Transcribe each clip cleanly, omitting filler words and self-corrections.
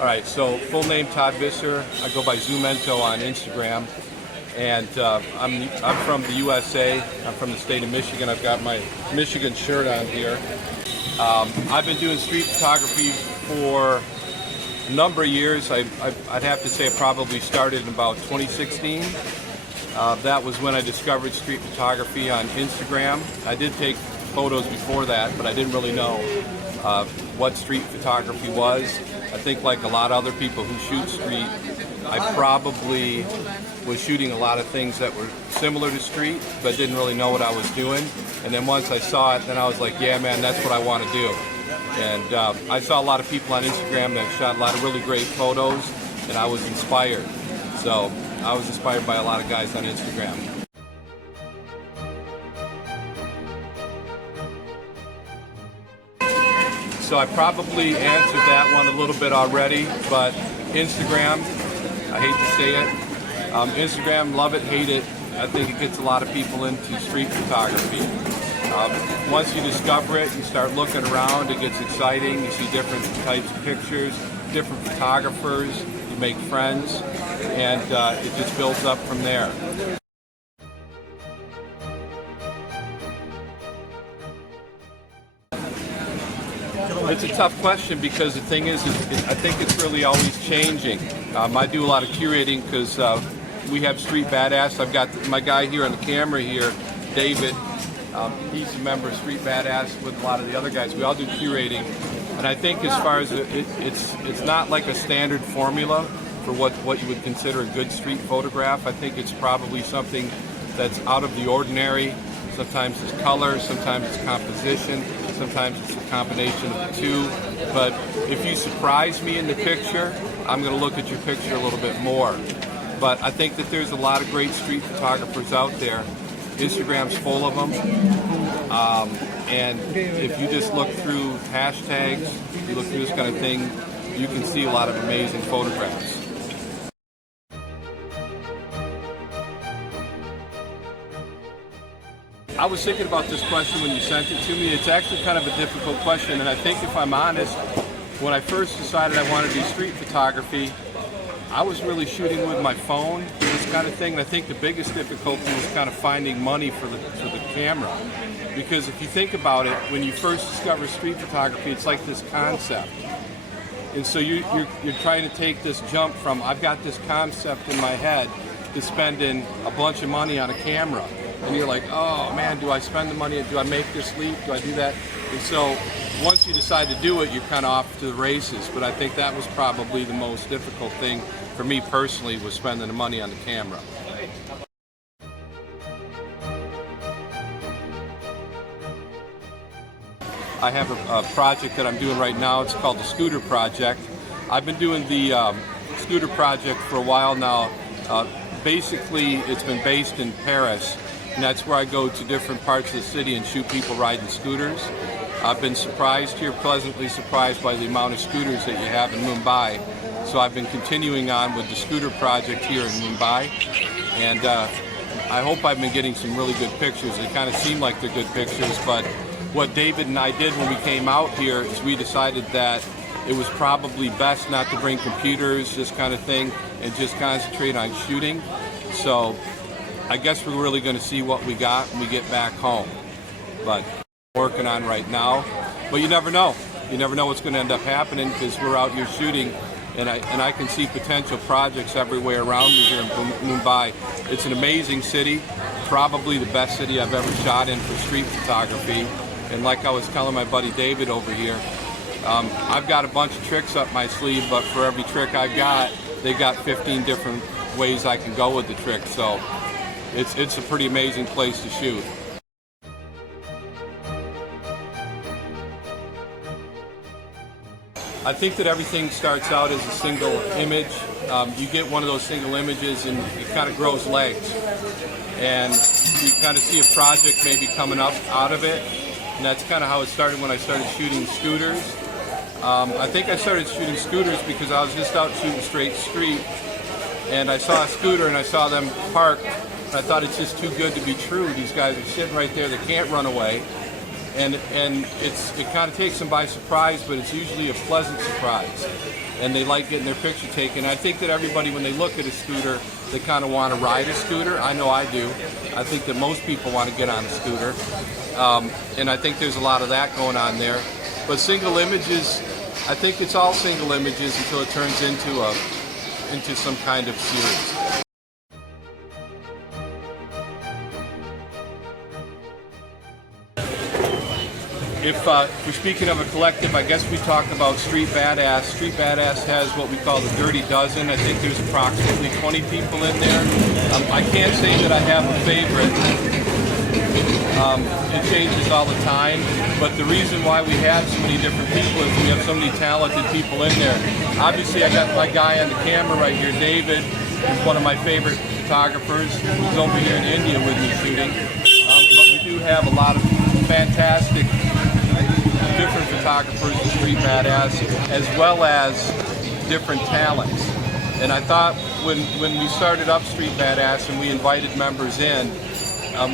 All right, so full name Todd Visser. I go by Zoomento on Instagram, and I'm from the USA. I'm from the state of Michigan. I've got my Michigan shirt on here. I've been doing street photography for a number of years. I'd have to say I probably started in about 2016. That was when I discovered street photography on Instagram. I did take photos before that, but I didn't really know what street photography was. I think like a lot of other people who shoot street, I probably was shooting a lot of things that were similar to street, but didn't really know what I was doing. And then once I saw it, then I was like, yeah, man, that's what I want to do. And I saw a lot of people on Instagram that shot a lot of really great photos, and I was inspired. So I was inspired by a lot of guys on Instagram. So I probably answered that one a little bit already, but Instagram, I hate to say it. Instagram, love it, hate it. I think it gets a lot of people into street photography. Once you discover it, you start looking around, it gets exciting. You see different types of pictures, different photographers, you make friends, and it just builds up from there. It's a tough question because the thing is, I think it's really always changing. I do a lot of curating because we have Street Badass. I've got my guy here on the camera here, David. He's a member of Street Badass with a lot of the other guys. We all do curating, and I think as far as it's not like a standard formula for what you would consider a good street photograph. I think it's probably something that's out of the ordinary. Sometimes it's color, sometimes it's composition, sometimes it's a combination of the two. But if you surprise me in the picture, I'm going to look at your picture a little bit more. But I think that there's a lot of great street photographers out there. Instagram's full of them. And if you just look through hashtags, if you look through this kind of thing, you can see a lot of amazing photographs. I was thinking about this question when you sent it to me. It's actually kind of a difficult question, and I think if I'm honest, when I first decided I wanted to do street photography, I was really shooting with my phone, this kind of thing, and I think the biggest difficulty was kind of finding money for the camera. Because if you think about it, when you first discover street photography, it's like this concept. And so you're trying to take this jump from, I've got this concept in my head, to spending a bunch of money on a camera. And you're like, oh man, do I spend the money? Do I make this leap? Do I do that? And so once you decide to do it, you're kind of off to the races. But I think that was probably the most difficult thing for me personally, was spending the money on the camera. I have a project that I'm doing right now. It's called the Scooter Project. I've been doing the Scooter Project for a while now. Basically, it's been based in Paris, and that's where I go to different parts of the city and shoot people riding scooters. I've been surprised here, pleasantly surprised by the amount of scooters that you have in Mumbai. So I've been continuing on with the Scooter Project here in Mumbai, and I hope I've been getting some really good pictures. They kind of seem like they're good pictures, but what David and I did when we came out here is we decided that it was probably best not to bring computers, this kind of thing, and just concentrate on shooting. So I guess we're really going to see what we got when we get back home. But working on right now. But you never know. You never know what's going to end up happening because we're out here shooting, and I can see potential projects everywhere around me here in Mumbai. It's an amazing city, probably the best city I've ever shot in for street photography. And like I was telling my buddy David over here, I've got a bunch of tricks up my sleeve, but for every trick I've got, they got 15 different ways I can go with the trick. So it's a pretty amazing place to shoot. I think that everything starts out as a single image. You get one of those single images and it kind of grows legs. And you kind of see a project maybe coming up out of it. And that's kind of how it started when I started shooting scooters. I think I started shooting scooters because I was just out shooting straight street. And I saw a scooter and I saw them parked. And I thought it's just too good to be true. These guys are sitting right there, they can't run away. and it kind of takes them by surprise, but it's usually a pleasant surprise, and they like getting their picture taken. I think that everybody, when they look at a scooter, they kind of want to ride a scooter. I know I do. I think that most people want to get on a scooter, and I think there's a lot of that going on there. But single images, I think it's all single images until it turns into some kind of series. If we're speaking of a collective, I guess we talked about Street Badass. Street Badass has what we call the Dirty Dozen. I think there's approximately 20 people in there. I can't say that I have a favorite. It changes all the time, but the reason why we have so many different people is we have so many talented people in there. Obviously, I got my guy on the camera right here, David. He's one of my favorite photographers. He's over here in India with me shooting. But we do have a lot of fantastic different photographers in Street Badass, as well as different talents. And I thought when we started up Street Badass and we invited members in,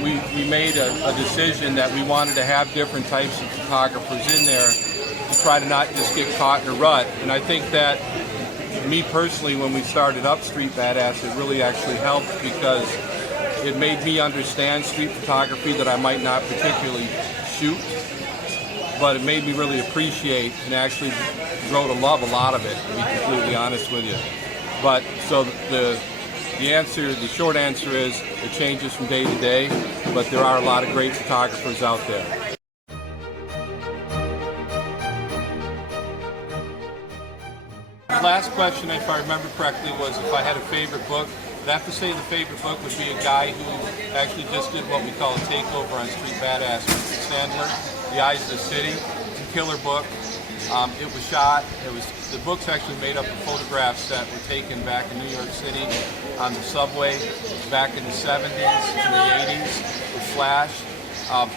we made a decision that we wanted to have different types of photographers in there to try to not just get caught in a rut. And I think that me personally, when we started up Street Badass, it really actually helped because it made me understand street photography that I might not particularly shoot, but it made me really appreciate and actually grow to love a lot of it, to be completely honest with you. But so the short answer is it changes from day to day, but there are a lot of great photographers out there. The last question, if I remember correctly, was if I had a favorite book. I'd have to say the favorite book would be a guy who actually just did what we call a takeover on Street Badass, Richard Sandler, The Eyes of the City. It's a killer book. It was shot. The book's actually made up of photographs that were taken back in New York City on the subway back in the 70s and the 80s with flash.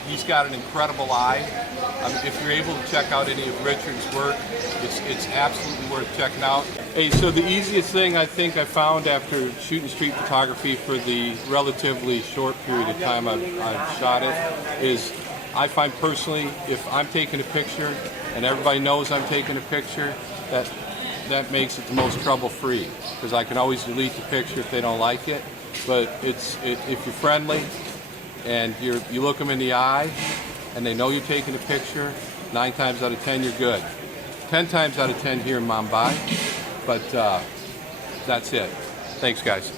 He's got an incredible eye. If you're able to check out any of Richard's work, it's absolutely worth checking out. Hey, so the easiest thing I think I found after shooting street photography for the relatively short period of time I've shot it is I find personally, if I'm taking a picture and everybody knows I'm taking a picture, that makes it the most trouble-free, because I can always delete the picture if they don't like it. But if you're friendly and you look them in the eye and they know you're taking a picture, 9 times out of 10 you're good. 10 times out of 10 here in Mumbai, but that's it. Thanks, guys.